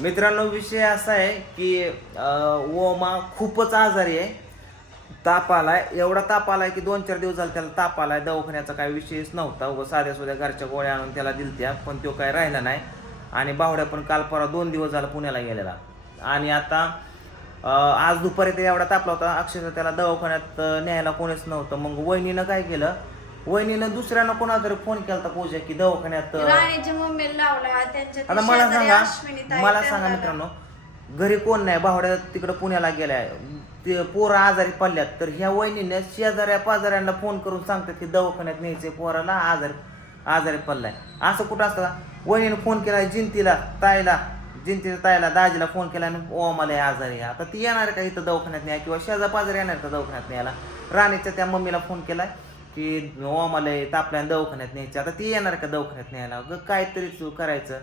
मित्रांनो विषय असा आहे की ओमा खूपच आजारी आहे. ताप आलाय. एवढा ताप आलाय की दोन चार दिवस झाले त्याला ताप आलाय. दवाखान्याचा काही विषयच नव्हता. व साध्या सुध्या घरच्या गोळ्या आणून त्याला दिलत्या पण तो काय राहिला नाही. आणि बावड्या पण काल परवा दोन दिवस झाला पुण्याला गेलेला. आणि आता आज दुपारी ते एवढा तापला होता अक्षरशः त्याला दवाखान्यात न्यायला कोणीच नव्हतं. मग वहिनीनं काय केलं? वहिनीनं दुसऱ्यानं कोणाला तरी फोन केला पूजा की दवाखान्यात अं, राणीच्या मम्मीला लावला त्यांच्या ते आता मला शेजारी सांगा मला सांगा. मित्रांनो घरी कोण नाही भावड्या तिकडं पुण्याला गेलाय. ते पोरं आजारी पडल्यात तर ह्या वहिनीने शेजाऱ्या पाजाऱ्यांना फोन करून सांगतात की दवाखान्यात न्यायचे पोराला आजारी आजारी पडलाय. असं कुठं असतं? का वहिनीने फोन केला जिंतीला ताईला जिंतीला ताईला दाजीला फोन केला आणि ओ मला हे आजारी आहे. आता ती येणार का इथं दवाखान्यात न्याय किंवा शेजार पाजारी येणार का दवाखान्यात न्यायला? राणीच्या त्या मम्मीला फोन केलाय. की ओ मला हे तापल्या आणि दवाखान्यात न्यायचे. आता ती येणार का दवाखान्यात न्यायला? ग काहीतरीच करायचं.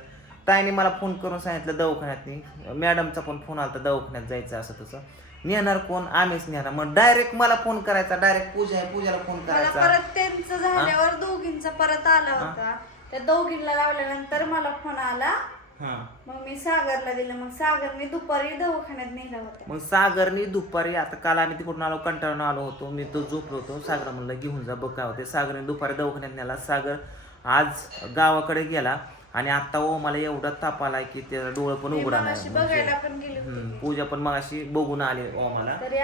ताईने मला फोन करून सांगितलं दवाखान्यात मॅडमचा पण फोन आला दवाखान्यात जायचं असं तसं. नेणार कोण? आम्हीच नेणार. मग डायरेक्ट मला फोन करायचा डायरेक्ट पूजा आहे पूजाला फोन मला करायचा. परत त्यांचं झाल्यावर दोघींचा परत आला होता. त्या दोघींना लावल्यानंतर मला फोन आला. हा. मग मी सागरला दिलं. मग सागरने दुपारी दवाखान्यात नेला होता मग सागरनी दुपारी आता काल आम्ही तिकडून आलो कंटाळून आलो होतो. मी तो झोपलो होतो. सागर म्हणलं घेऊन जा बघ काय होते सागरने दुपारी दवाखान्यात नेला. सागर आज गावाकडे गेला आणि आता ओ मला एवढा ताप आलाय की त्याला डोळं पण उघडा नाही. बघायला पण गेली होती. हम्म, पूजा पण मग अशी बघून आली ओ मला. तरी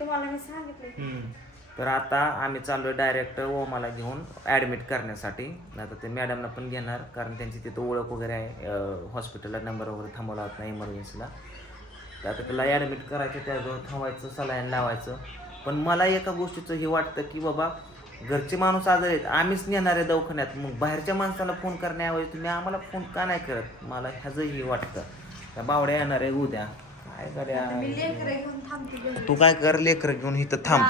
तुम्हाला मी सांगितलं. हम्म. तर आता आम्ही चाललोय डायरेक्ट ओमाला घेऊन ॲडमिट करण्यासाठी. आता ते मॅडमला पण घेणार कारण त्यांची तिथं ओळख वगैरे आहे. हॉस्पिटलला नंबर वगैरे थांबवला होता नाही इमर्जन्सीला तर आता त्याला ॲडमिट करायचं त्याजवळ थांबायचं सलाईन लावायचं. पण मला एका गोष्टीचं हे वाटतं की बाबा घरचे माणूस आजार आहेत आम्हीच नेणार आहे दवाखान्यात. मग बाहेरच्या माणसाला फोन करण्याऐवजी तुम्ही आम्हाला फोन का नाही करत? मला ह्याचंही वाटतं. त्या बावड्या येणार आहे उद्या. काय घरी. तू काय कर लेकर घेऊन इथं थांब.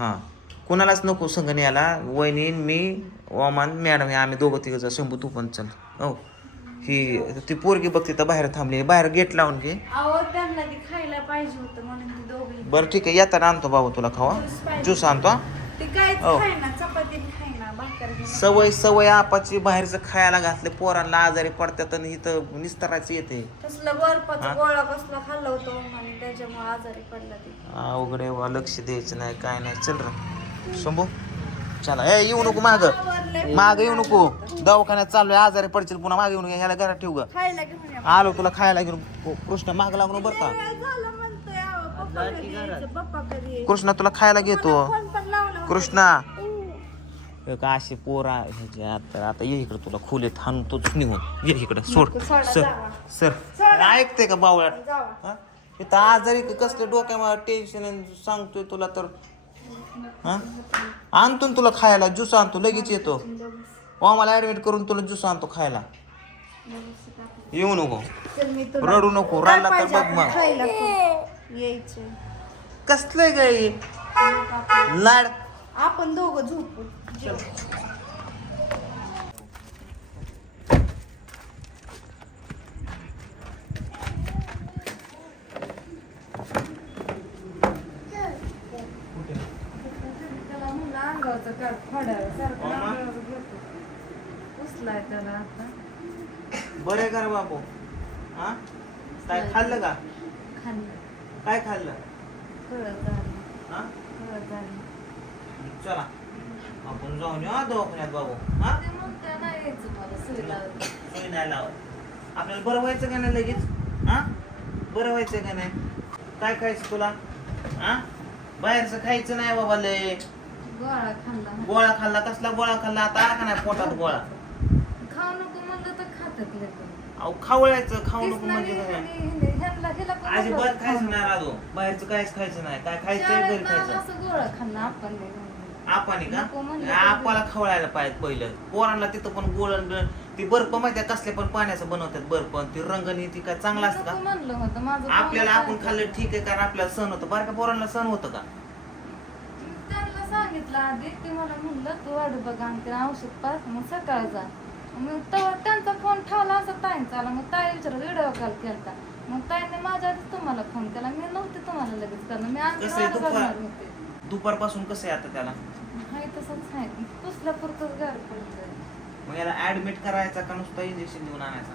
हां. कोणालाच नको संघ याला वहिनी मी ओमान मॅडम हे आम्ही दोघं तिघं शंभू तू पण चल. हो. ही ती पोरगी बघ तिथं बाहेर थांबली. बाहेर गेट लावून घे. अहो त्यांना ती खायला पाहिजे होतं म्हणून ती दोघी. बरं ठीक आहे. येताना आणतो बाबा तुला खावा. ज्यूस आणतो हा? ती काहीच हो. खायना. चपाती सवय सवय आपाची बाहेरचं खायला घातले पोरांना आजारी पडतात आणि इथं निस्तरायचं येते. तसलं बर्फाचा गोळा कसला खाल्ला होतो आणि त्याच्यामुळे आजारी पडला ती. अवघड लक्ष द्यायचं नाही काय नाही. चल रे. शंभू चला. ए येऊ नको माग. माग येऊ नको. दवाखान्यात चाललोय आजारी पडशील पुन्हा मागे येऊन ह्याला घरात ठेवू ग. खायला घेऊन या. आलो तुला खायला घेऊन. को- कृष्ण माग लागून बरं का. काय झालं म्हणतोय अहो, पप्पा कधी यायचं पप्पा कधी यायचं? कृष्णा तुला खायला घेतो. फोन पण लावला होता. कृष्णा. का अशी पोरा ह्याचे? आता आता ये इकडे तुला खोलीत हाणून तोच निघून ये इकडे सोड. सर. सर. ऐकते का बावळ्यात. हा? इथं आजारी कसलं डोक्यामध्ये टेन्शन सांगतोय तुला तर. हा? आणतो ना तुला खायला ज्यूस आणतो लगेच येतो. ओ मला ऍडमिट करून तुला ज्यूस आणतो खायला. येऊ नको. रडू नको काय रडला तर बघ मग. कसलं गाई? लाड. आपण दोघं झोपू बरे कर बाबू हा? काय खाल्लं का? खाल्लं. काय खाल्लं? हा? चला. आपण जाऊन येऊ हा दवाखान्यात बाबू हा? ते म्हणते नाही यायचं मला सुई लावली सोय नाही लावत आपल्याला बरं व्हायचं का नाही लगेच? हा? बरं व्हायचं का नाही? काय खायचं तुला? हा? बाहेरचं खायचं नाही बाबा लय. गोळा खाल्ला गोळा खाल्ला कसला गोळा खाल्ला? आता आला का नाही पोटात गोळा? खाऊ नको म्हणलं तर खातात लेकरं. अहो खावळायचं खाऊ नको म्हणजे काय? ह्याने- ह्याने- ह्यांना हिला पण अजिबात बोलवलं खायचं नाही राजू बाहेरचं काहीच खायचं नाही. काय खायचं घरी ना खायचं. असं गोळा खाल्ला आपण नाही नको म्हणलं का आपल्याला खवळायला पाहिजे पहिलं. पोरांना तिथं पण गोळण बिळण ती बर्फ माहिती कसले पण पाण्याचं बनवतात बर्फ आणि ती रंगणी ती काय चांगला असतं नको का म्हणलं होतं. माझं आपल्याला आपण खाल्लं ठीक आहे कारण आपल्याला सण होतं. बरं का पोरांना सण होतं का? त्यांना सांगितलं आधी. ते मला म्हणलं तू बघा औषध पास मग सकाळ जा. मग तेव्हा त्यांचा फोन ठेवला असं ताईंचा आला. मग ताई विचारत व्हिडिओ कॉल केलता? मग ताईने माझ्या आधीच तुम्हाला फोन केला. मी नव्हते तुम्हाला लगेच करणार. मी वाट दुपार बघणार होते. दुपारपासून कसं आहे आता त्याला? हाय तसंच गार मग याला ऍडमिट करायचा का नुसतं इंजेक्शन देऊन आणायचा?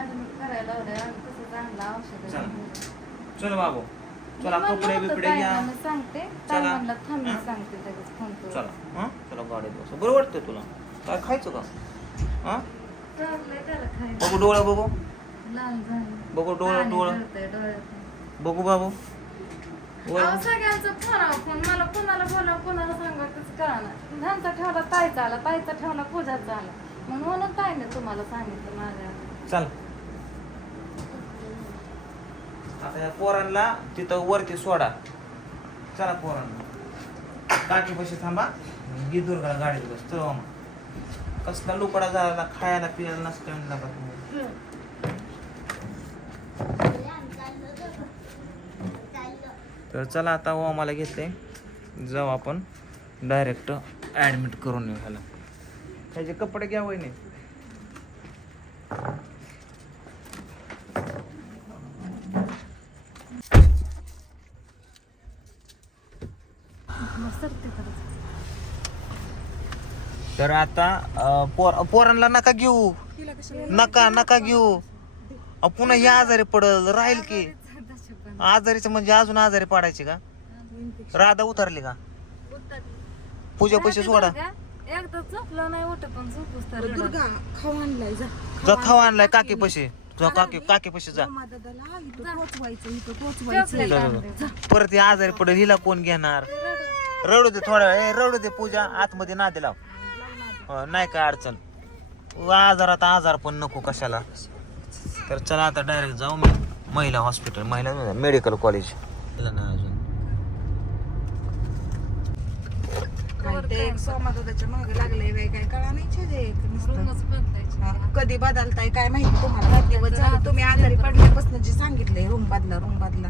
ऍडमिट करायला लावलंय. आणि कसं चांगलं औषध चल. बाबू. चला कपडे बिपडे घ्या. मी सांगते. चला. म्हणलं थांब मी हा? सांगते लगेच फोन करून. चला. हां? चला गाडीत बस. बरं वाटतं तुला. काय खायचं का? हां? चाललंय त्याला खायला. बघू डोळं बघू. लाल झाली. बघू डोळं पाणी डोळं. बघू बाबू. वर अहो सगळ्यांचा फोन मला कोणाला कळणार ह्यांचा ठेवला ताईचा आला ताईचा ठेवला पूजाचा आला म्हणून ताईने तुम्हाला सांगितलं माझ्या चल. आता या पोरांना तिथं वरती सोडा. चला पोरांना. काकी पैसे थांबा. गी दुर्गा गाडीत बस चल हो कसला लुकडा झाला खायला पियाला नसतं नका तर चला आता ओमाला आम्हाला घेतले जाऊ आपण. डायरेक्ट ॲडमिट करून निघाला. त्याचे कपडे घ्या वहिनी. तर आता पोर पोरांना नका घेऊ. नका नका घेऊ. पुन्हा हे आजारी पडल राहील की. आजारीच म्हणजे अजून आजारी पडायची का? राधा उतरली का? पूजा पैसे सोडा. एकदा झोपलं नाही उठत पण झोपूस तर रडत. दुर्गा खाऊ आणलाय जा. जा आणलाय काकी पैसे. जा काकी काकी पैसे जा. मा दादाला इथं पोचवायचं इथं झोपले पोचवायचं जा, का? जा, जा. परत हे आजारी पडेल हिला कोण घेणार? रडू दे. थोड्या वेळ. ए, रडू दे पूजा आतमध्ये ना लाव. हो, नाही काय अडचण. आजारात आजार पण नको कशाला. तर चला आता डायरेक्ट जाऊ मी. महिला हॉस्पिटल महिला मेडिकल कॉलेज ना अजून काय ते एक दादाच्या मागे लागलंय बाई काय कळा नाही छेदे एक नुसतं. हा, कधी बदलताय काय माहिती तुम्हाला? दिवस झालं तुम्ही आजारी पडल्यापासून जे सांगितलंय रूम बदला रूम बदला.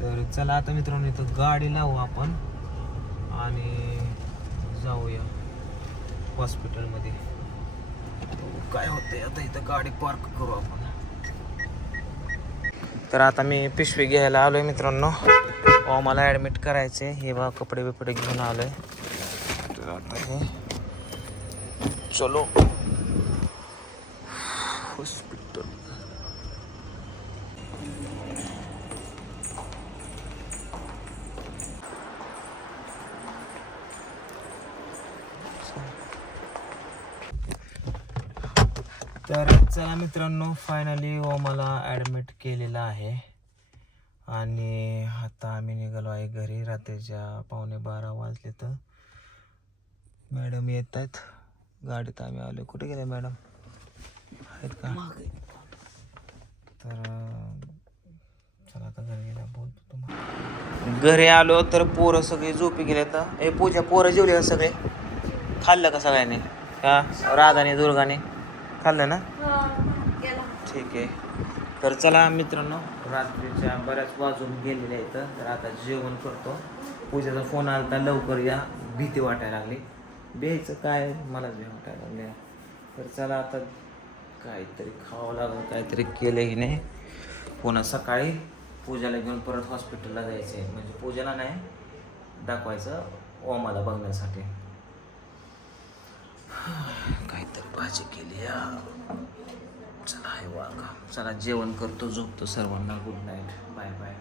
तर चला आता मित्रांनो इथं गाडी लावू आपण आणि जाऊया हॉस्पिटलमध्ये काय होतंय? आता इथं गाडी पार्क करू आपण. तर आता मी पिशवी घ्यायला आलोय मित्रांनो. अहो, मला ॲडमिट करायचे हे बा कपडे बिपडे घेऊन आलोय. तर आता हे चलो. हॉस्पिटल तर चला मित्रांनो फायनली मला ॲडमिट केलेलं आहे. आणि आता आम्ही निघालो आहे घरी. रात्रीच्या पावणे बारा वाजले तर मॅडम येत आहेत. गाडीत आम्ही आलो कुठे गेले मॅडम? आहेत का? तर चला आता घरी गेला बोलतो तुम्हाला. घरी आलो तर पोरं सगळी झोपी गेले तर ए पूजा पोरं जेवले का सगळे? खाल्लं का सगळ्यांनी? हा? राधाने दुर्गाने? खाल्लं ना? ठीक आहे. तर चला मित्रांनो रात्रीच्या बऱ्याच वाजून गेलेल्या आहेत तर आता जेवण करतो. पूजेचा फोन आला तर लवकर या. भीती वाटायला लागली. बेचं काय? मलाच भीती वाटायला लागली. तर चला आता काहीतरी खावं लागलं काहीतरी केलं ही नाही पुन्हा सकाळी पूजाला घेऊन परत हॉस्पिटलला जायचं आहे म्हणजे पूजाला नाही दाखवायचं ओमाला बघण्यासाठी. काहीतरी भाजी केली या चला हे वागा चला जेवण करतो झोपतो सर्वांना. Good night bye bye